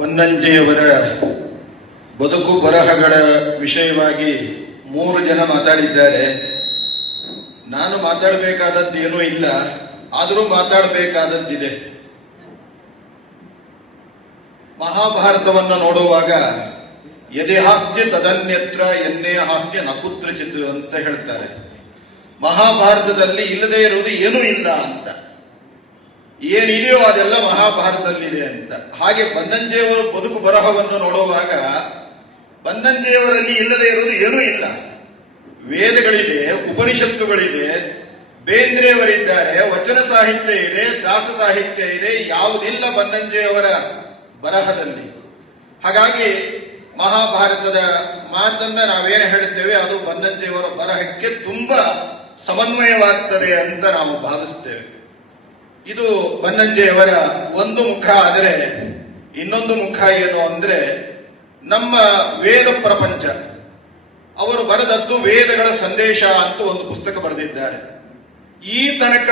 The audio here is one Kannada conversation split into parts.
ಬನ್ನಂಜೆಯವರ ಬದುಕು ಬರಹಗಳ ವಿಷಯವಾಗಿ 3 ಜನ ಮಾತಾಡಿದ್ದಾರೆ. ನಾನು ಮಾತಾಡಬೇಕಾದದ್ದೇನೂ ಇಲ್ಲ, ಆದರೂ ಮಾತಾಡಬೇಕಾದದ್ದಿದೆ. ಮಹಾಭಾರತವನ್ನು ನೋಡುವಾಗ ಯದೆ ಹಾಸ್ಯ ತದನ್ಯತ್ರ ಎನ್ನೇ ಹಾಸ್ಯ ನಕುತ್ರಚಿತ್ ಅಂತ ಹೇಳ್ತಾರೆ. ಮಹಾಭಾರತದಲ್ಲಿ ಇಲ್ಲದೆ ಇರುವುದು ಏನೂ ಇಲ್ಲ ಅಂತ, ಏನಿದೆಯೋ ಅದೆಲ್ಲ ಮಹಾಭಾರತದಲ್ಲಿದೆ ಅಂತ. ಹಾಗೆ ಬನ್ನಂಜೆಯವರ ಬದುಕು ಬರಹವನ್ನು ನೋಡುವಾಗ ಬನ್ನಂಜೆಯವರಲ್ಲಿ ಇಲ್ಲದೆ ಇರುವುದು ಏನೂ ಇಲ್ಲ. ವೇದಗಳಿದೆ, ಉಪನಿಷತ್ತುಗಳಿದೆ, ಬೇಂದ್ರೆಯವರಿದ್ದಾರೆ, ವಚನ ಸಾಹಿತ್ಯ ಇದೆ, ದಾಸ ಸಾಹಿತ್ಯ ಇದೆ, ಯಾವುದಿಲ್ಲ ಬನ್ನಂಜೆಯವರ ಬರಹದಲ್ಲಿ. ಹಾಗಾಗಿ ಮಹಾಭಾರತದ ಮಾತನ್ನ ನಾವೇನು ಹೇಳುತ್ತೇವೆ ಅದು ಬನ್ನಂಜೆಯವರ ಬರಹಕ್ಕೆ ತುಂಬಾ ಸಮನ್ವಯವಾಗ್ತದೆ ಅಂತ ನಾವು ಭಾವಿಸ್ತೇವೆ. ಇದು ಬನ್ನಂಜೆಯವರ ಒಂದು ಮುಖ. ಆದರೆ ಇನ್ನೊಂದು ಮುಖ ಏನು ಅಂದ್ರೆ ನಮ್ಮ ವೇದ ಪ್ರಪಂಚ. ಅವರು ಬರೆದದ್ದು ವೇದಗಳ ಸಂದೇಶ ಅಂತ ಒಂದು ಪುಸ್ತಕ ಬರೆದಿದ್ದಾರೆ. ಈ ತನಕ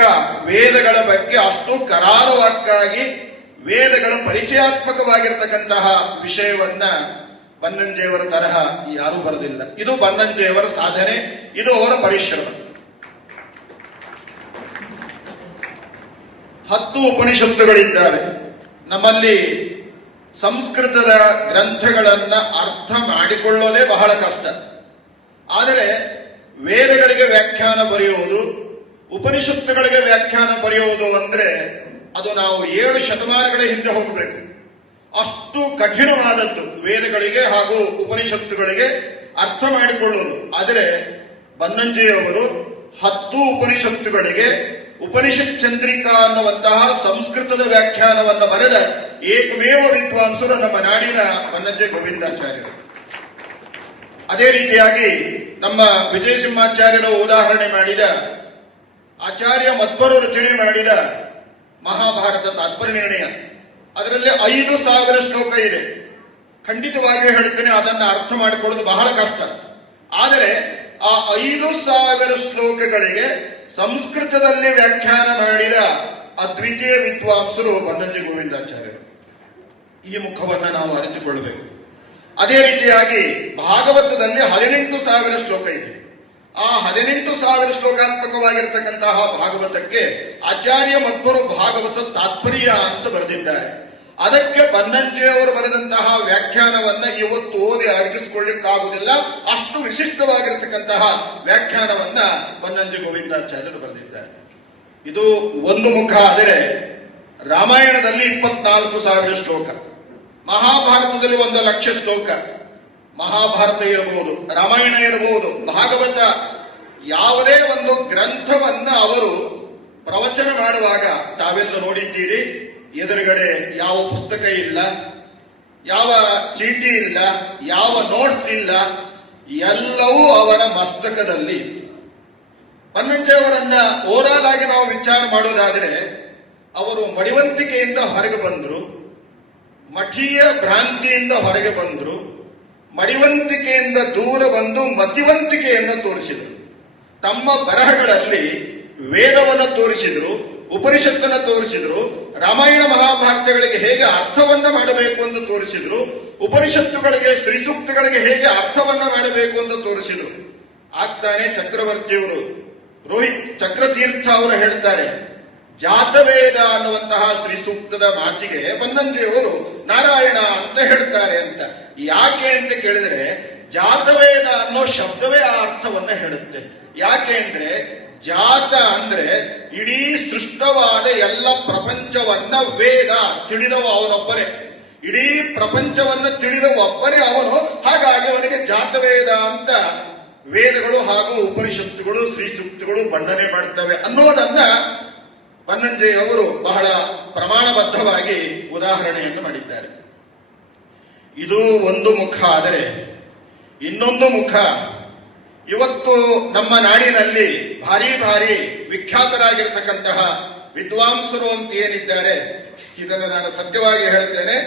ವೇದಗಳ ಬಗ್ಗೆ ಅಷ್ಟು ಕರಾರುವಾಕ್ಕಾಗಿ ವೇದಗಳ ಪರಿಚಯಾತ್ಮಕವಾಗಿರ್ತಕ್ಕಂತಹ ವಿಷಯವನ್ನ ಬನ್ನಂಜೆಯವರ ತರಹ ಯಾರೂ ಬರೆದಿಲ್ಲ. ಇದು ಬನ್ನಂಜೆಯವರ ಸಾಧನೆ, ಇದು ಅವರ ಪರಿಶ್ರಮ. 10 ಉಪನಿಷತ್ತುಗಳಿದ್ದಾವೆ. ನಮ್ಮಲ್ಲಿ ಸಂಸ್ಕೃತದ ಗ್ರಂಥಗಳನ್ನ ಅರ್ಥ ಮಾಡಿಕೊಳ್ಳೋದೇ ಬಹಳ ಕಷ್ಟ. ಆದರೆ ವೇದಗಳಿಗೆ ವ್ಯಾಖ್ಯಾನ ಬರೆಯುವುದು, ಉಪನಿಷತ್ತುಗಳಿಗೆ ವ್ಯಾಖ್ಯಾನ ಬರೆಯುವುದು ಅಂದ್ರೆ ಅದು ನಾವು 7 ಶತಮಾನಗಳ ಹಿಂದೆ ಹೋಗಬೇಕು. ಅಷ್ಟು ಕಠಿಣವಾದದ್ದು ವೇದಗಳಿಗೆ ಹಾಗೂ ಉಪನಿಷತ್ತುಗಳಿಗೆ ಅರ್ಥ ಮಾಡಿಕೊಳ್ಳುವುದು. ಆದರೆ ಬನ್ನಂಜೆಯವರು 10 ಉಪನಿಷತ್ತುಗಳಿಗೆ ಉಪನಿಷತ್ ಚಂದ್ರಿಕಾ ಅನ್ನುವಂತಹ ಸಂಸ್ಕೃತದ ವ್ಯಾಖ್ಯಾನವನ್ನು ಬರೆದ ಏಕಮೇವ ವಿದ್ವಾಂಸರು ನಮ್ಮ ನಾಡಿನ ಬನ್ನಂಜೆ ಗೋವಿಂದಾಚಾರ್ಯರು. ಅದೇ ರೀತಿಯಾಗಿ ನಮ್ಮ ವಿಜಯಸಿಂಹಾಚಾರ್ಯರು ಉದಾಹರಣೆ ಮಾಡಿದ ಆಚಾರ್ಯ ಮಧ್ವರು ರಚನೆ ಮಾಡಿದ ಮಹಾಭಾರತ ತಾತ್ಪರ್ಯ ನಿರ್ಣಯ, ಅದರಲ್ಲಿ 5,000 ಶ್ಲೋಕ ಇದೆ. ಖಂಡಿತವಾಗಿ ಹೇಳುತ್ತೇನೆ, ಅದನ್ನು ಅರ್ಥ ಮಾಡಿಕೊಳ್ಳೋದು ಬಹಳ ಕಷ್ಟ. ಆದರೆ ಆ 5,000 ಶ್ಲೋಕಗಳಿಗೆ ಸಂಸ್ಕೃತದಲ್ಲಿ ವ್ಯಾಖ್ಯಾನ ಮಾಡಿದ ಅದ್ವಿತೀಯ ವಿದ್ವಾಂಸರು ಬನ್ನಂಜೆ ಗೋವಿಂದಾಚಾರ್ಯರು. ಈ ಮುಖವನ್ನು ನಾವು ಅರಿತುಕೊಳ್ಳಬೇಕು. ಅದೇ ರೀತಿಯಾಗಿ ಭಾಗವತದಲ್ಲಿ 18,000 ಶ್ಲೋಕ ಇದೆ. ಆ 18,000 ಶ್ಲೋಕಾತ್ಮಕವಾಗಿರ್ತಕ್ಕಂತಹ ಭಾಗವತಕ್ಕೆ ಆಚಾರ್ಯ ಮಧ್ವರು ಭಾಗವತ ತಾತ್ಪರ್ಯ ಅಂತ ಬರೆದಿದ್ದಾರೆ. ಅದಕ್ಕೆ ಬನ್ನಂಜೆಯವರು ಬರೆದಂತಹ ವ್ಯಾಖ್ಯಾನವನ್ನ ಇವತ್ತು ಓದಿ ಅರಗಿಸಿಕೊಳ್ಳಿಕ್ಕಾಗುವುದಿಲ್ಲ. ಅಷ್ಟು ವಿಶಿಷ್ಟವಾಗಿರತಕ್ಕಂತಹ ವ್ಯಾಖ್ಯಾನವನ್ನ ಬನ್ನಂಜೆ ಗೋವಿಂದಾಚಾರ್ಯರು ಬರೆದಿದ್ದಾರೆ. ಇದು ಒಂದು ಮುಖ. ಆದರೆ ರಾಮಾಯಣದಲ್ಲಿ 24,000 ಶ್ಲೋಕ, ಮಹಾಭಾರತದಲ್ಲಿ 1,00,000 ಶ್ಲೋಕ. ಮಹಾಭಾರತ ಇರಬಹುದು, ರಾಮಾಯಣ ಇರಬಹುದು, ಭಾಗವತ, ಯಾವುದೇ ಒಂದು ಗ್ರಂಥವನ್ನ ಅವರು ಪ್ರವಚನ ಮಾಡುವಾಗ ತಾವೆಲ್ಲ ನೋಡಿದ್ದೀರಿ, ಎದುರುಗಡೆ ಯಾವ ಪುಸ್ತಕ ಇಲ್ಲ, ಯಾವ ಚೀಟಿ ಇಲ್ಲ, ಯಾವ ನೋಟ್ಸ್ ಇಲ್ಲ, ಎಲ್ಲವೂ ಅವರ ಮಸ್ತಕದಲ್ಲಿ ಇತ್ತು. ಬನ್ನಂಜೆಯವರನ್ನ ಓವರಾಲ್ ಆಗಿ ನಾವು ವಿಚಾರ ಮಾಡೋದಾದರೆ ಅವರು ಮಡಿವಂತಿಕೆಯಿಂದ ಹೊರಗೆ ಬಂದರು, ಮಠೀಯ ಭ್ರಾಂತಿಯಿಂದ ಹೊರಗೆ ಬಂದರು, ಮಡಿವಂತಿಕೆಯಿಂದ ದೂರ ಬಂದು ಮತಿವಂತಿಕೆಯನ್ನು ತೋರಿಸಿದರು. ತಮ್ಮ ಬರಹಗಳಲ್ಲಿ ವೇದವನ್ನು ತೋರಿಸಿದ್ರು, ಉಪನಿಷತ್ತನ್ನು ತೋರಿಸಿದ್ರು, ರಾಮಾಯಣ ಮಹಾಭಾರತಗಳಿಗೆ ಹೇಗೆ ಅರ್ಥವನ್ನ ಮಾಡಬೇಕು ಎಂದು ತೋರಿಸಿದ್ರು, ಉಪನಿಷತ್ತುಗಳಿಗೆ ಶ್ರೀಸೂಕ್ತಗಳಿಗೆ ಹೇಗೆ ಅರ್ಥವನ್ನ ಮಾಡಬೇಕು ಎಂದು ತೋರಿಸಿದ್ರು. ಆಗ್ತಾನೆ ಚಕ್ರವರ್ತಿಯವರು, ರೋಹಿತ್ ಚಕ್ರತೀರ್ಥ ಅವರು ಹೇಳ್ತಾರೆ, ಜಾತವೇದ ಅನ್ನುವಂತಹ ಶ್ರೀ ಸೂಕ್ತದ ಮಾತಿಗೆ ಬನ್ನಂಜೆಯವರು ನಾರಾಯಣ ಅಂತ ಹೇಳ್ತಾರೆ ಅಂತ. ಯಾಕೆ ಅಂತ ಕೇಳಿದ್ರೆ ಜಾತವೇದ ಅನ್ನೋ ಶಬ್ದವೇ ಆ ಅರ್ಥವನ್ನ ಹೇಳುತ್ತೆ. ಯಾಕೆ ಅಂದ್ರೆ ಜಾತ ಅಂದ್ರೆ ಇಡೀ ಸೃಷ್ಟವಾದ ಎಲ್ಲ ಪ್ರಪಂಚವನ್ನ ವೇದ ತಿಳಿದವ ಅವನೊಬ್ಬನೇ, ಇಡೀ ಪ್ರಪಂಚವನ್ನ ತಿಳಿದ ಒಬ್ಬನೇ ಅವನು. ಹಾಗಾಗಿ ಅವನಿಗೆ ಜಾತವೇದ ಅಂತ ವೇದಗಳು ಹಾಗೂ ಉಪನಿಷತ್ತುಗಳು ಶ್ರೀ ಸೂಕ್ತಗಳು ಬಣ್ಣನೆ ಮಾಡ್ತವೆ ಅನ್ನೋದನ್ನ ಬನ್ನಂಜೆಯವರು ಬಹಳ ಪ್ರಮಾಣಬದ್ಧವಾಗಿ ಉದಾಹರಣೆಯನ್ನು ಮಾಡಿದ್ದಾರೆ. ಇದು ಒಂದು ಮುಖ. ಆದರೆ ಇನ್ನೊಂದು ಮುಖ, ಇವತ್ತು ನಮ್ಮ ನಾಡಿನಲ್ಲಿ ಭಾರಿ ಭಾರಿ ವಿಖ್ಯಾತರಾಗಿರ್ತಕ್ಕಂತಹ ವಿದ್ವಾಂಸರು ಅಂತ ಏನಿದ್ದಾರೆ, ಇದನ್ನು ನಾನು ಸತ್ಯವಾಗಿ ಹೇಳ್ತೇನೆ,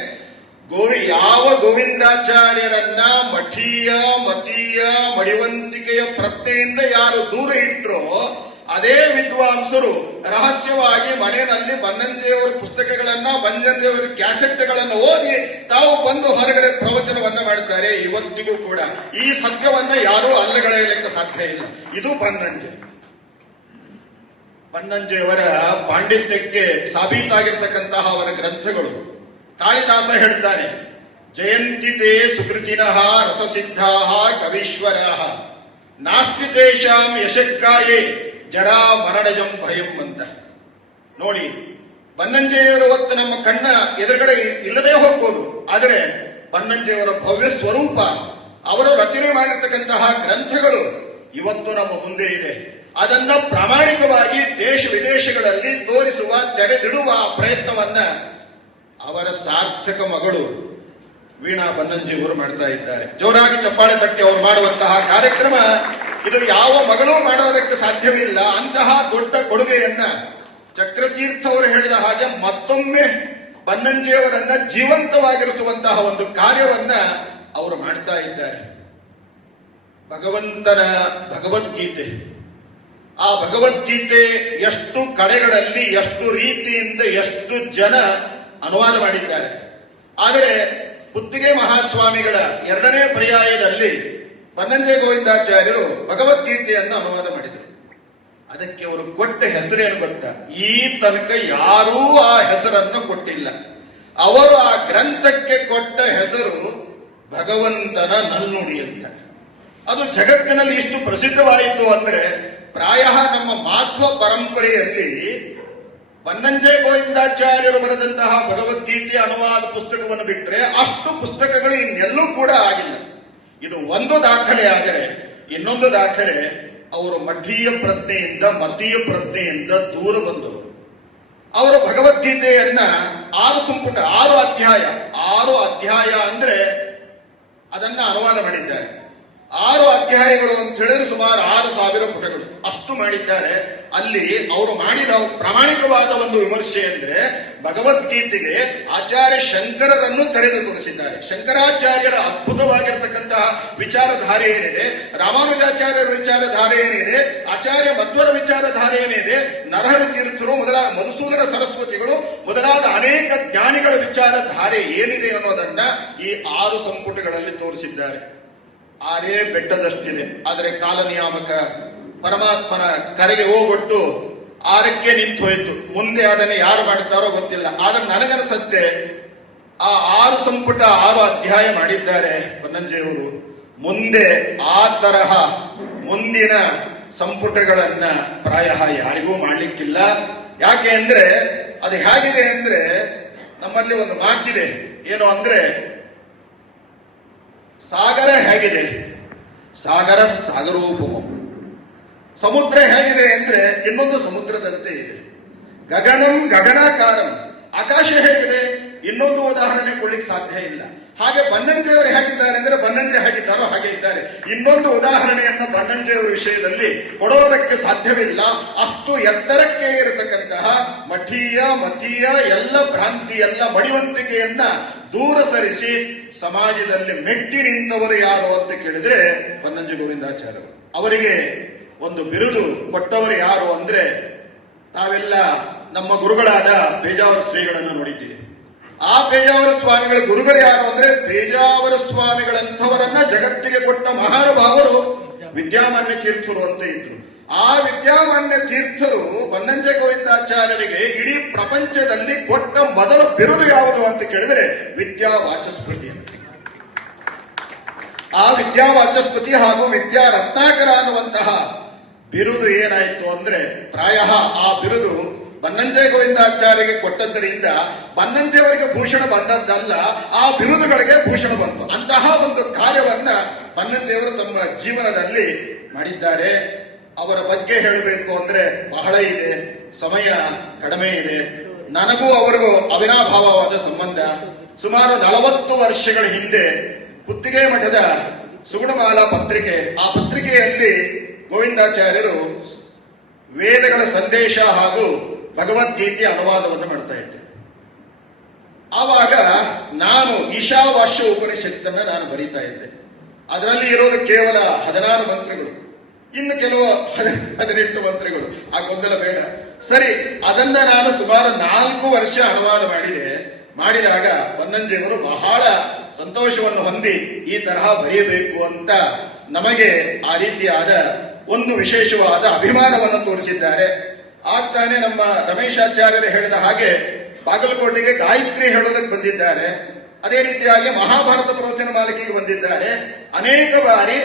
ಯಾವ ಗೋವಿಂದಾಚಾರ್ಯರನ್ನ ಮಠೀಯ ಮತೀಯ ಮಡಿವಂತಿಕೆಯ ಪ್ರಜ್ಞೆಯಿಂದ ಯಾರು ದೂರ ಇಟ್ಟರೋ ಅದೇ ವಿದ್ವಾಂಸರು ರಹಸ್ಯವಾಗಿ ಮನೆಯಲ್ಲಿ ಬನ್ನಂಜೆಯವರ ಪುಸ್ತಕಗಳನ್ನ ಬನ್ನಂಜೆಯವರ ಕ್ಯಾಸೆಟ್ಗಳನ್ನು ಓದಿ ತಾವು ಬಂದು ಹೊರಗಡೆ ಪ್ರವಚನವನ್ನ ಮಾಡ್ತಾರೆ. ಇವತ್ತಿಗೂ ಕೂಡ ಈ ಸತ್ಯವನ್ನ ಯಾರೂ ಅಲ್ಲಗಳೆಯಲಿಕ್ಕೆ ಸಾಧ್ಯ ಇಲ್ಲ. ಇದು ಬನ್ನಂಜೆಯವರ ಪಾಂಡಿತ್ಯಕ್ಕೆ ಸಾಬೀತಾಗಿರ್ತಕ್ಕಂತಹ ಅವರ ಗ್ರಂಥಗಳು. ಕಾಳಿದಾಸ ಹೇಳ್ತಾನೆ, ಜಯಂತಿತೆ ಸುಕೃತಿನಃ ರಸಸಿದ್ಧಾಃ ಕವೀಶ್ವರಾಃ ನಾಸ್ತಿ ತೇಷಾಂ ಯಶಕ್ಕಾಯೇ ಜರಾ ಮರಣಜಂ ಭಯಂ ಅಂತ. ನೋಡಿ, ಬನ್ನಂಜೆಯವರು ಹೊತ್ತು ನಮ್ಮ ಕಣ್ಣ ಎದುರುಗಡೆ ಇಲ್ಲದೆ ಹೋಗ್ಬೋದು, ಆದರೆ ಬನ್ನಂಜೆಯವರ ಭವ್ಯ ಸ್ವರೂಪ, ಅವರು ರಚನೆ ಮಾಡಿರ್ತಕ್ಕಂತಹ ಗ್ರಂಥಗಳು ಇವತ್ತು ನಮ್ಮ ಮುಂದೆ ಇದೆ. ಅದನ್ನ ಪ್ರಾಮಾಣಿಕವಾಗಿ ದೇಶ ವಿದೇಶಗಳಲ್ಲಿ ತೋರಿಸುವ, ತೆರೆದಿಡುವ ಪ್ರಯತ್ನವನ್ನ ಅವರ ಸಾರ್ಥಕ ಮಗಳು ವೀಣಾ ಬನ್ನಂಜೆಯವರು ಮಾಡ್ತಾ ಇದ್ದಾರೆ. ಜೋರಾಗಿ ಚಪ್ಪಾಳೆ ತಟ್ಟಿ ಅವರು ಮಾಡುವಂತಹ ಕಾರ್ಯಕ್ರಮ ಇದು ಯಾವ ಮಗಳೂ ಮಾಡೋದಕ್ಕೆ ಸಾಧ್ಯವಿಲ್ಲ. ಅಂತಹ ದೊಡ್ಡ ಕೊಡುಗೆಯನ್ನ ಚಕ್ರತೀರ್ಥ ಅವರು ಹೇಳಿದ ಹಾಗೆ ಮತ್ತೊಮ್ಮೆ ಬನ್ನಂಜೆಯವರನ್ನ ಜೀವಂತವಾಗಿರಿಸುವಂತಹ ಒಂದು ಕಾರ್ಯವನ್ನ ಅವರು ಮಾಡ್ತಾ ಇದ್ದಾರೆ. ಭಗವಂತನ ಭಗವದ್ಗೀತೆ, ಆ ಭಗವದ್ಗೀತೆ ಎಷ್ಟು ಕಡೆಗಳಲ್ಲಿ ಎಷ್ಟು ರೀತಿಯಿಂದ ಎಷ್ಟು ಜನ ಅನುವಾದ ಮಾಡಿದ್ದಾರೆ. ಆದರೆ ಪುತ್ತಿಗೆ ಮಹಾಸ್ವಾಮಿಗಳ 2ನೇ ಪರ್ಯಾಯದಲ್ಲಿ ಬನ್ನಂಜೆ ಗೋವಿಂದಾಚಾರ್ಯರು ಭಗವದ್ಗೀತೆಯನ್ನು ಅನುವಾದ ಮಾಡಿದರು. ಅದಕ್ಕೆ ಅವರು ಕೊಟ್ಟ ಹೆಸರೇನು ಗೊತ್ತಾ? ಈ ತನಕ ಯಾರೂ ಆ ಹೆಸರನ್ನು ಕೊಟ್ಟಿಲ್ಲ. ಅವರು ಆ ಗ್ರಂಥಕ್ಕೆ ಕೊಟ್ಟ ಹೆಸರು ಭಗವಂತನ ನಲ್ನುಡಿ ಅಂತ. ಅದು ಜಗತ್ತಿನಲ್ಲಿ ಇಷ್ಟು ಪ್ರಸಿದ್ಧವಾಯಿತು ಅಂದ್ರೆ ಪ್ರಾಯ ನಮ್ಮ ಮಾಧ್ವ ಪರಂಪರೆಯಲ್ಲಿ ಬನ್ನಂಜೆ ಗೋವಿಂದಾಚಾರ್ಯರು ಬರೆದಂತಹ ಭಗವದ್ಗೀತೆ ಅನುವಾದ ಪುಸ್ತಕವನ್ನು ಬಿಟ್ಟರೆ ಅಷ್ಟು ಪುಸ್ತಕಗಳು ಇನ್ನೆಲ್ಲೂ ಕೂಡ ಆಗಿಲ್ಲ. ಇದು ಒಂದು ದಾಖಲೆ. ಆದರೆ ಇನ್ನೊಂದು ದಾಖಲೆ, ಅವರು ಮಠೀಯ ಪ್ರಜ್ಞೆಯಿಂದ ಮತೀಯ ಪ್ರಜ್ಞೆಯಿಂದ ದೂರ ಬಂದವರು. ಅವರು ಭಗವದ್ಗೀತೆಯನ್ನ 6 ಸಂಪುಟ 6 ಅಧ್ಯಾಯ ಅಂದ್ರೆ ಅದನ್ನ ಅನುವಾದ ಮಾಡಿದ್ದಾರೆ. 6 ಅಧ್ಯಾಯಗಳು ಅಂತ ಹೇಳಿದ್ರೆ ಸುಮಾರು 6,000 ಪುಟಗಳು ಅಷ್ಟು ಮಾಡಿದ್ದಾರೆ. ಅಲ್ಲಿ ಅವರು ಮಾಡಿದ ಪ್ರಾಮಾಣಿಕವಾದ ಒಂದು ವಿಮರ್ಶೆ ಅಂದ್ರೆ ಭಗವದ್ಗೀತೆಗೆ ಆಚಾರ್ಯ ಶಂಕರರನ್ನು ತೆರೆದು ತೋರಿಸಿದ್ದಾರೆ. ಶಂಕರಾಚಾರ್ಯರ ಅದ್ಭುತವಾಗಿರ್ತಕ್ಕಂತಹ ವಿಚಾರಧಾರೆ ಏನಿದೆ, ರಾಮಾನುಜಾಚಾರ್ಯರ ವಿಚಾರಧಾರೆ ಏನಿದೆ, ಆಚಾರ್ಯ ಮಧ್ವರ ವಿಚಾರಧಾರೆ ಏನಿದೆ, ನರಹರಿ ತೀರ್ಥರು ಮಧುಸೂದನ ಸರಸ್ವತಿಗಳು ಮೊದಲಾದ ಅನೇಕ ಜ್ಞಾನಿಗಳ ವಿಚಾರಧಾರೆ ಏನಿದೆ ಅನ್ನೋದನ್ನ ಈ 6 ಸಂಪುಟಗಳಲ್ಲಿ ತೋರಿಸಿದ್ದಾರೆ. 6 ಬೆಟ್ಟದಷ್ಟಿದೆ. ಆದರೆ ಕಾಲ ನಿಯಾಮಕ ಪರಮಾತ್ಮನ ಕರೆಗೆ ಹೋಗೊಟ್ಟು 6ಕ್ಕೆ ನಿಂತು ಹೋಯಿತು. ಮುಂದೆ ಅದನ್ನು ಯಾರು ಮಾಡ್ತಾರೋ ಗೊತ್ತಿಲ್ಲ. ಆದ್ರೆ ನನಗನ್ನಿಸುತ್ತೆ ಆ 6 ಸಂಪುಟ 6 ಅಧ್ಯಾಯ ಮಾಡಿದ್ದಾರೆ ಬನ್ನಂಜೆಯವರು. ಮುಂದೆ ಆ ತರಹ ಮುಂದಿನ ಸಂಪುಟಗಳನ್ನ ಪ್ರಾಯ ಯಾರಿಗೂ ಮಾಡ್ಲಿಕ್ಕಿಲ್ಲ. ಯಾಕೆ ಅಂದ್ರೆ ಅದು ಹೇಗಿದೆ ಅಂದ್ರೆ ನಮ್ಮಲ್ಲಿ ಒಂದು ಮಾತಿದೆ, ಏನು ಅಂದ್ರೆ ಸಾಗರ ಹೇಗಿದೆ, ಸಾಗರ ಸಾಗರೋಪಮ. ಸಮುದ್ರ ಹೇಗಿದೆ ಅಂದ್ರೆ ಇನ್ನೊಂದು ಸಮುದ್ರದಂತೆ ಇದೆ. ಗಗನಂ ಗಗನಾಕಾರಂ, ಆಕಾಶ ಹೇಗಿದೆ ಇನ್ನೊಂದು ಉದಾಹರಣೆ ಕೊಡ್ಲಿಕ್ಕೆ ಸಾಧ್ಯ ಇಲ್ಲ. ಹಾಗೆ ಬನ್ನಂಜೆಯವರು ಹೇಗಿದ್ದಾರೆ ಅಂದ್ರೆ ಬನ್ನಂಜೆ ಹೇಗಿದ್ದಾರೋ ಹಾಗೆ ಇದ್ದಾರೆ. ಇನ್ನೊಂದು ಉದಾಹರಣೆಯನ್ನು ಬನ್ನಂಜೆಯವರ ವಿಷಯದಲ್ಲಿ ಕೊಡೋದಕ್ಕೆ ಸಾಧ್ಯವಿಲ್ಲ. ಅಷ್ಟು ಎತ್ತರಕ್ಕೆ ಇರತಕ್ಕಂತಹ ಮಠೀಯ ಮತೀಯ ಎಲ್ಲ ಭ್ರಾಂತಿ ಎಲ್ಲ ಮಡಿವಂತಿಕೆಯನ್ನ ದೂರ ಸರಿಸಿ ಸಮಾಜದಲ್ಲಿ ಮೆಟ್ಟಿ ನಿಂತವರು ಯಾರು ಅಂತ ಕೇಳಿದ್ರೆ ಬನ್ನಂಜೆ ಗೋವಿಂದಾಚಾರ್ಯರು. ಅವರಿಗೆ ಒಂದು ಬಿರುದು ಕೊಟ್ಟವರು ಯಾರು ಅಂದ್ರೆ ತಾವೆಲ್ಲ ನಮ್ಮ ಗುರುಗಳಾದ ಪೇಜಾವರ ಶ್ರೀಗಳನ್ನು ನೋಡಿದ್ದೀರಿ. ಆ ಪೇಜಾವರ ಸ್ವಾಮಿಗಳ ಗುರುಗಳು ಯಾರು ಅಂದ್ರೆ ಪೇಜಾವರ ಸ್ವಾಮಿಗಳಂಥವರನ್ನ ಜಗತ್ತಿಗೆ ಕೊಟ್ಟ ಮಹಾನುಭಾವರು ವಿದ್ಯಾಮಾನ್ಯ ತೀರ್ಥರು ಅಂತ ಇದ್ರು. ಆ ವಿದ್ಯಾಮಾನ್ಯ ತೀರ್ಥರು ಬನ್ನಂಜೆ ಗೋವಿಂದಾಚಾರ್ಯರಿಗೆ ಇಡೀ ಪ್ರಪಂಚದಲ್ಲಿ ಕೊಟ್ಟ ಮೊದಲ ಬಿರುದು ಯಾವುದು ಅಂತ ಕೇಳಿದರೆ ವಿದ್ಯಾವಾಚಸ್ಪತಿ ಅಂತ. ಆ ವಿದ್ಯಾವಾಚಸ್ಪತಿ ಹಾಗೂ ವಿದ್ಯಾ ರತ್ನಾಕರ ಅನ್ನುವಂತಹ ಬಿರುದು ಏನಾಯಿತು ಅಂದ್ರೆ ಪ್ರಾಯ ಆ ಬಿರುದು ಬನ್ನಂಜೆ ಗೋವಿಂದಾಚಾರ್ಯರಿಗೆ ಕೊಟ್ಟದ್ದರಿಂದ ಬನ್ನಂಜೆಯವರಿಗೆ ಭೂಷಣ ಬಂದದ್ದಲ್ಲ, ಆ ಬಿರುದುಗಳಿಗೆ ಭೂಷಣ ಬಂತು. ಅಂತಹ ಒಂದು ಕಾರ್ಯವನ್ನ ಬನ್ನಂಜೆಯವರು ತಮ್ಮ ಜೀವನದಲ್ಲಿ ಮಾಡಿದ್ದಾರೆ. ಅವರ ಬಗ್ಗೆ ಹೇಳಬೇಕು ಅಂದ್ರೆ ಬಹಳ ಇದೆ, ಸಮಯ ಕಡಿಮೆ ಇದೆ. ನನಗೂ ಅವರಿಗೂ ಅವಿನಾಭಾವವಾದ ಸಂಬಂಧ. ಸುಮಾರು 40 ವರ್ಷಗಳ ಹಿಂದೆ ಪುತ್ತಿಗೆ ಮಠದ ಸುಗುಣಮಾಲಾ ಪತ್ರಿಕೆ, ಆ ಪತ್ರಿಕೆಯಲ್ಲಿ ಗೋವಿಂದಾಚಾರ್ಯರು ವೇದಗಳ ಸಂದೇಶ ಹಾಗೂ ಭಗವದ್ಗೀತೆಯ ಅನುವಾದವನ್ನು ಮಾಡ್ತಾ ಇದ್ದೆ. ಆವಾಗ ನಾನು ಈಶಾವಾಸ್ಯ ಉಪನಿಷತ್ತನ್ನ ನಾನು ಬರೀತಾ ಇದ್ದೆ. ಅದರಲ್ಲಿ ಇರೋದು ಕೇವಲ 16 ಮಂತ್ರಗಳು. ಇನ್ನು ಕೆಲವು 18 ಮಂತ್ರಿಗಳು. ಆ ಗೊಂದಲ ಬೇಡ. ಸರಿ, ಅದನ್ನ ನಾನು ಸುಮಾರು 4 ವರ್ಷ ಅನುವಾದ ಮಾಡಿದಾಗ ಬನ್ನಂಜೆಯವರು ಬಹಳ ಸಂತೋಷವನ್ನು ಹೊಂದಿ ಈ ತರಹ ಬರೆಯಬೇಕು ಅಂತ ನಮಗೆ ಆ ರೀತಿಯಾದ ಒಂದು ವಿಶೇಷವಾದ ಅಭಿಮಾನವನ್ನು ತೋರಿಸಿದ್ದಾರೆ. ಆಗ್ತಾನೆ ನಮ್ಮ ರಮೇಶಾಚಾರ್ಯರು ಹೇಳಿದ ಹಾಗೆ ಬಾಗಲಕೋಟೆಗೆ ಗಾಯತ್ರಿ ಹೇಳೋದಕ್ಕೆ ಬಂದಿದ್ದಾರೆ. ಅದೇ ರೀತಿಯಾಗಿ ಮಹಾಭಾರತ ಪ್ರವಚನ ಮಾಲಿಕೆಗೆ ಬಂದಿದ್ದಾರೆ. ಅನೇಕ ಬಾರಿ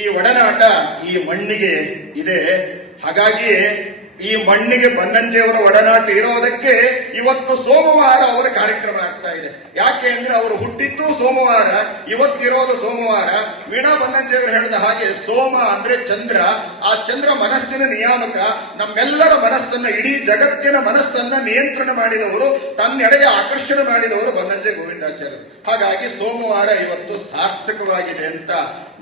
ಈ ಒಡನಾಟ ಈ ಮಣ್ಣಿಗೆ ಇದೆ. ಹಾಗಾಗಿ ಈ ಮಣ್ಣಿಗೆ ಬನ್ನಂಜೆಯವರ ಒಡನಾಟ ಇರೋದಕ್ಕೆ ಇವತ್ತು ಸೋಮವಾರ ಅವರ ಕಾರ್ಯಕ್ರಮ ಆಗ್ತಾ ಇದೆ. ಯಾಕೆ ಅಂದ್ರೆ ಅವರು ಹುಟ್ಟಿದ್ದು ಸೋಮವಾರ, ಇವತ್ತಿರೋದು ಸೋಮವಾರ. ವೀಣಾ ಬನ್ನಂಜೆಯವರು ಹೇಳಿದ ಹಾಗೆ ಸೋಮ ಅಂದ್ರೆ ಚಂದ್ರ, ಆ ಚಂದ್ರ ಮನಸ್ಸಿನ ನಿಯಾಮಕ. ನಮ್ಮೆಲ್ಲರ ಮನಸ್ಸನ್ನ, ಇಡೀ ಜಗತ್ತಿನ ಮನಸ್ಸನ್ನ ನಿಯಂತ್ರಣ ಮಾಡಿದವರು, ತನ್ನೆಡೆಗೆ ಆಕರ್ಷಣೆ ಮಾಡಿದವರು ಬನ್ನಂಜೆ ಗೋವಿಂದಾಚಾರ್ಯರು. ಹಾಗಾಗಿ ಸೋಮವಾರ ಇವತ್ತು ಸಾರ್ಥಕವಾಗಿದೆ ಅಂತ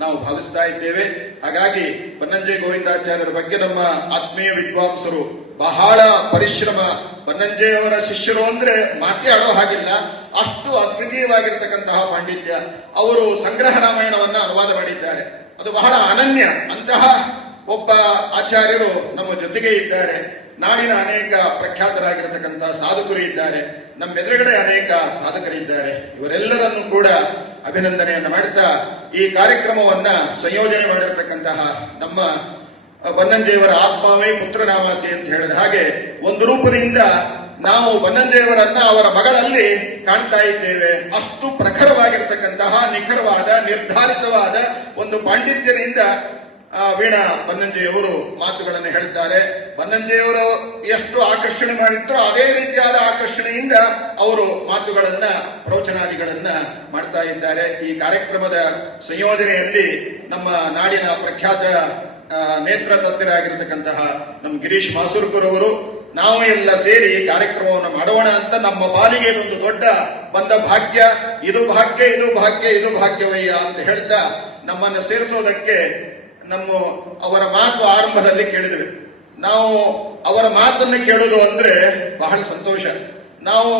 ನಾವು ಭಾವಿಸ್ತಾ ಇದ್ದೇವೆ. ಹಾಗಾಗಿ ಬನ್ನಂಜೆ ಗೋವಿಂದಾಚಾರ್ಯರ ಬಗ್ಗೆ ನಮ್ಮ ಆತ್ಮೀಯ ವಿದ್ವಾಂಸರು ಬಹಳ ಪರಿಶ್ರಮ. ಬನ್ನಂಜೆಯವರ ಶಿಷ್ಯರು ಅಂದ್ರೆ ಮಾತಾಡೋ ಹಾಗಿಲ್ಲ, ಅಷ್ಟು ಅದ್ವಿತೀಯವಾಗಿರ್ತಕ್ಕಂತಹ ಪಾಂಡಿತ್ಯ. ಅವರು ಸಂಗ್ರಹ ರಾಮಾಯಣವನ್ನ ಅನುವಾದ ಮಾಡಿದ್ದಾರೆ. ಅದು ಬಹಳ ಅನನ್ಯ. ಅಂತಹ ಒಬ್ಬ ಆಚಾರ್ಯರು ನಮ್ಮ ಜೊತೆಗೆ ಇದ್ದಾರೆ. ನಾಡಿನ ಅನೇಕ ಪ್ರಖ್ಯಾತರಾಗಿರತಕ್ಕಂತಹ ಸಾಧಕರು ಇದ್ದಾರೆ. ನಮ್ಮೆದುರುಗಡೆ ಅನೇಕ ಸಾಧಕರಿದ್ದಾರೆ. ಇವರೆಲ್ಲರನ್ನು ಕೂಡ ಅಭಿನಂದನೆಯನ್ನು ಮಾಡುತ್ತಾ ಈ ಕಾರ್ಯಕ್ರಮವನ್ನ ಸಂಯೋಜನೆ ಮಾಡಿರತಕ್ಕಂತಹ ನಮ್ಮ ಬನ್ನಂಜೆಯವರ ಆತ್ಮವೇ ಪುತ್ರನಾಮಾಸಿ ಅಂತ ಹೇಳಿದ ಹಾಗೆ ಒಂದು ರೂಪದಿಂದ ನಾವು ಬನ್ನಂಜೆಯವರನ್ನ ಅವರ ಮಗಳಲ್ಲಿ ಕಾಣ್ತಾ ಇದ್ದೇವೆ. ಅಷ್ಟು ಪ್ರಖರವಾಗಿರ್ತಕ್ಕಂತಹ ನಿಖರವಾದ ನಿರ್ಧಾರಿತವಾದ ಒಂದು ಪಾಂಡಿತ್ಯದಿಂದ ವೀಣಾ ಬನ್ನಂಜೆಯವರು ಮಾತುಗಳನ್ನು ಹೇಳುತ್ತಾರೆ. ಬನ್ನಂಜೆಯವರು ಎಷ್ಟು ಆಕರ್ಷಣೆ ಮಾಡಿದ್ರೋ ಅದೇ ರೀತಿಯಾದ ಆಕರ್ಷಣೆಯಿಂದ ಅವರು ಮಾತುಗಳನ್ನ, ಪ್ರವಚನಾದಿಗಳನ್ನ ಮಾಡ್ತಾ ಇದ್ದಾರೆ. ಈ ಕಾರ್ಯಕ್ರಮದ ಸಂಯೋಜನೆಯಲ್ಲಿ ನಮ್ಮ ನಾಡಿನ ಪ್ರಖ್ಯಾತ ನೇತ್ರ ತಜ್ಞರಾಗಿರ್ತಕ್ಕಂತಹ ನಮ್ಮ ಗಿರೀಶ್ ಮಾಸೂರ್ಕರ್ ಅವರು, ನಾವು ಎಲ್ಲ ಸೇರಿ ಈ ಕಾರ್ಯಕ್ರಮವನ್ನು ಮಾಡೋಣ ಅಂತ ನಮ್ಮ ಪಾಲಿಗೆ ಇದೊಂದು ದೊಡ್ಡ ಬಂದ ಭಾಗ್ಯ. ಇದು ಭಾಗ್ಯ, ಇದು ಭಾಗ್ಯ, ಇದು ಭಾಗ್ಯವಯ್ಯ ಅಂತ ಹೇಳ್ತಾ ನಮ್ಮನ್ನು ಸೇರಿಸೋದಕ್ಕೆ ಅವರ ಮಾತು ಆರಂಭದಲ್ಲಿ ಕೇಳಿದ್ವಿ. ನಾವು ಅವರ ಮಾತನ್ನು ಕೇಳೋದು ಅಂದ್ರೆ ಬಹಳ ಸಂತೋಷ. ನಾವು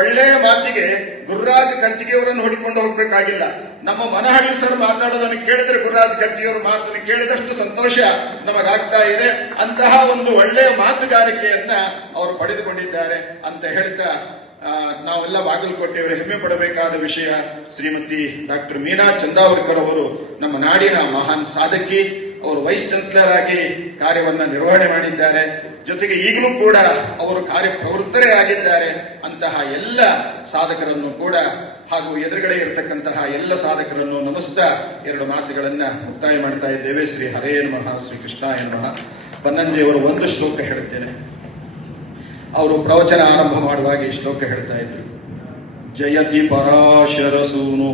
ಒಳ್ಳೆಯ ಮಾತಿಗೆ ಗುರುರಾಜ್ ಕರ್ಜಿಗೆಯವರನ್ನು ಹುಡುಕೊಂಡು ಹೋಗ್ಬೇಕಾಗಿಲ್ಲ. ನಮ್ಮ ಮನಹಳ್ಳಿ ಸರ್ ಮಾತಾಡೋದನ್ನು ಕೇಳಿದ್ರೆ ಗುರುರಾಜ್ ಕರ್ಜಿಯವರ ಮಾತನ್ನು ಕೇಳಿದಷ್ಟು ಸಂತೋಷ ನಮಗಾಗ್ತಾ ಇದೆ. ಅಂತಹ ಒಂದು ಒಳ್ಳೆಯ ಮಾತುಗಾರಿಕೆಯನ್ನ ಅವರು ಪಡೆದುಕೊಂಡಿದ್ದಾರೆ ಅಂತ ಹೇಳ್ತಾ ನಾವೆಲ್ಲ ಬಾಗಲಕೋಟೆಯವರು ಹೆಮ್ಮೆ ಪಡಬೇಕಾದ ವಿಷಯ. ಶ್ರೀಮತಿ ಡಾಕ್ಟರ್ ಮೀನಾ ಚಂದಾವರ್ಕರ್ ಅವರು ನಮ್ಮ ನಾಡಿನ ಮಹಾನ್ ಸಾಧಕಿ. ಅವರು ವೈಸ್ ಚಾನ್ಸಲರ್ ಆಗಿ ಕಾರ್ಯವನ್ನ ನಿರ್ವಹಣೆ ಮಾಡಿದ್ದಾರೆ. ಜೊತೆಗೆ ಈಗಲೂ ಕೂಡ ಅವರು ಕಾರ್ಯಪ್ರವೃತ್ತರೇ ಆಗಿದ್ದಾರೆ. ಅಂತಹ ಎಲ್ಲ ಸಾಧಕರನ್ನು ಕೂಡ ಹಾಗೂ ಎದುರುಗಡೆ ಇರತಕ್ಕಂತಹ ಎಲ್ಲ ಸಾಧಕರನ್ನು ನಮಿಸ್ತಾ 2 ಮಾತುಗಳನ್ನ ಮುಕ್ತಾಯ ಮಾಡ್ತಾ ಇದ್ದೇವೆ. ಶ್ರೀ ಹರೇ ನಮಃ, ಶ್ರೀ ಕೃಷ್ಣಾಯ ನಮಃ. ಬನ್ನಂಜೆಯವರು ಒಂದು ಶ್ಲೋಕ ಹೇಳುತ್ತೇನೆ. ಅವರು ಪ್ರವಚನ ಆರಂಭ ಮಾಡುವಾಗ ಈ ಶ್ಲೋಕ ಹೇಳ್ತಾ ಇದ್ರು. ಜಯತಿ ಪರಾಶರ ಸೂನು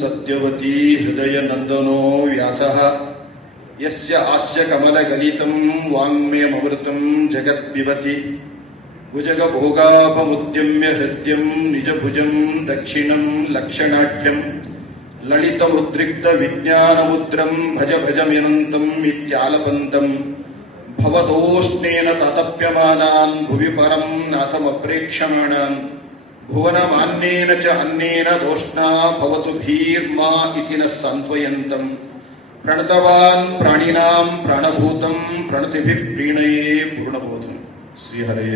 ಸತ್ಯವತಿ ಹೃದಯ ನಂದನೋ ವ್ಯಾಸಃ ಯಸ್ಯ ಹಾಸ್ಯ ಕಮಲ ಗಲಿತಂ ವಾಂಗ್ಮಯಮೃತಂ ಜಗತ್ ಪಿಬತಿ ಭುಜಗ ಭೋಗಾಭಮುದ್ಯಮ್ಯ ಹೃದ್ಯಂ ನಿಜ ಭುಜಂ ದಕ್ಷಿಣಂ ಲಕ್ಷಣಾಢ್ಯಂ ಲಲಿತ ಮುದ್ರಿಕ್ತ ವಿಜ್ಞಾನ ಮುದ್ರಂ ಭಜ ಭಜಮಿನಂತಂ ಇತ್ಯಾಲಪಂತಂ ಭವದೋಷ್ಣೇನ ತತಪ್ಯಮಾನಾನ್ ಭುವಿ ಪರಂ ನಾಥಮಪ್ರೇಕ್ಷಮಾಣಾನ್ ಭುವನಮಾನ್ಯೇನ ಚ ಅನ್ನೇನ ದೋಷ್ಣಾ ಭವತು ಭೀರ್ಮಾ ಇತಿ ನ ಸಾಂತ್ವಯಂತಂ ಪ್ರಣತವಾನ್ ಪ್ರಾಣಿನಾಂ ಪ್ರಾಣಭೂತಂ ಪ್ರಣತಿಭಿಃ ಪ್ರೀಣಯೇ ಪೂರ್ಣಬೋಧಂ. ಶ್ರೀಹರೇ.